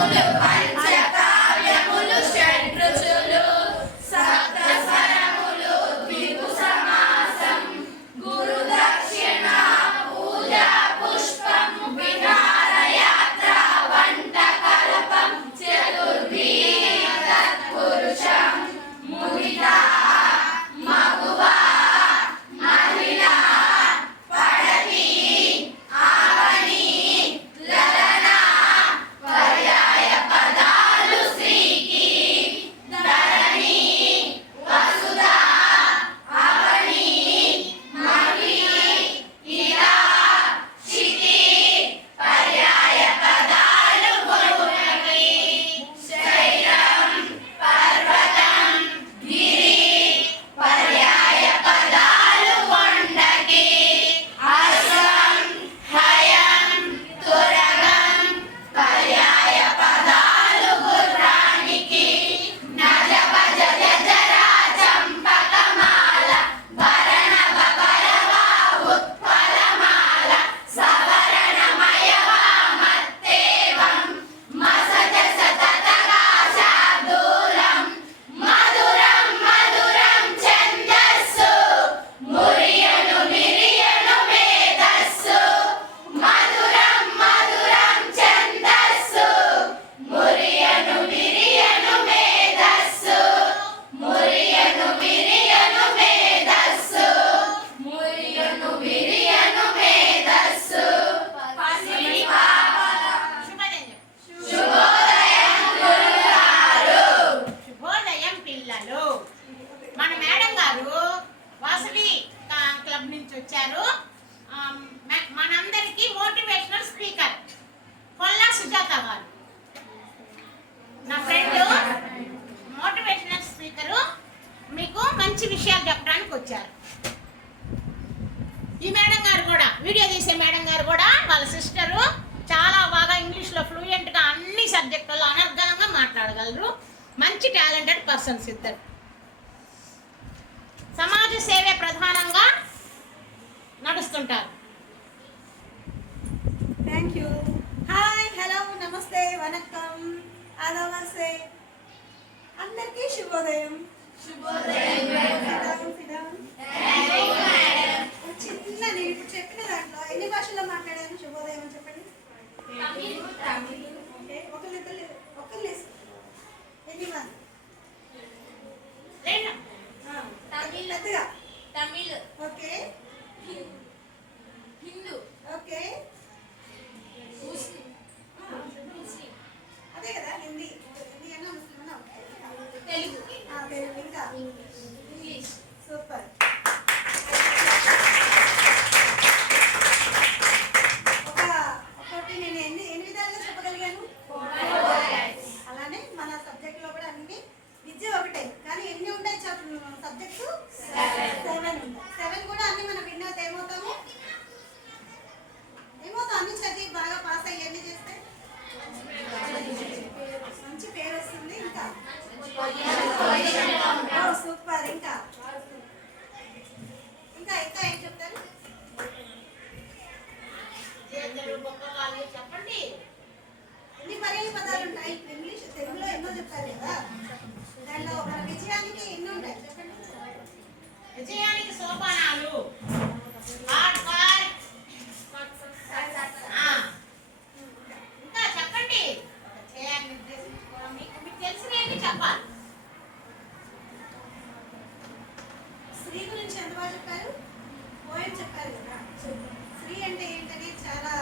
Hallelujah. తులసి madam గారు కూడా వాళ్ళ సిస్టరు చాలా బాగా ఇంగ్లీష్లో ఫ్లూయెంట్గా అన్ని సబ్జెక్టుల్లో అనర్గళంగా మాట్లాడగలరు. మంచి టాలెంటెడ్ పర్సన్స్ ఇద్దరు. సమాజ సేవే ప్రధానంగా నడుస్తుంటారు. థ్యాంక్ యూ హాయ్ హలో నమస్తే వనక్కం. ఆదవస్తే అందరికీ శుభోదయం. శుభోదయం. నేను ఇప్పుడు చెప్పిన దాంట్లో ఎన్ని భాషల్లో మాట్లాడాను శుభోదయం అని చెప్పండి? ఓకే ఒకరిద్దరు ఒకరు లేదు ఎన్ని. ఆ, తమిళ్. పెద్దగా? Tamil. Okay. Hindu. Okay. Muslim. Muslim. అదే కదా హిందీ. హిందీ అన్నా ముస్లిం అన్నా ఓకే. విజయానికి సోపానాలు. హార్డ్ వర్క్ ఇంకా చెప్పండి. చేయాలని మీకు మీకు తెలిసినవి చెప్పాలి. స్త్రీ గురించి ఎంత బాగా చెప్పారు? పోయం చెప్పారు కదా? స్త్రీ అంటే ఏంటని చాలా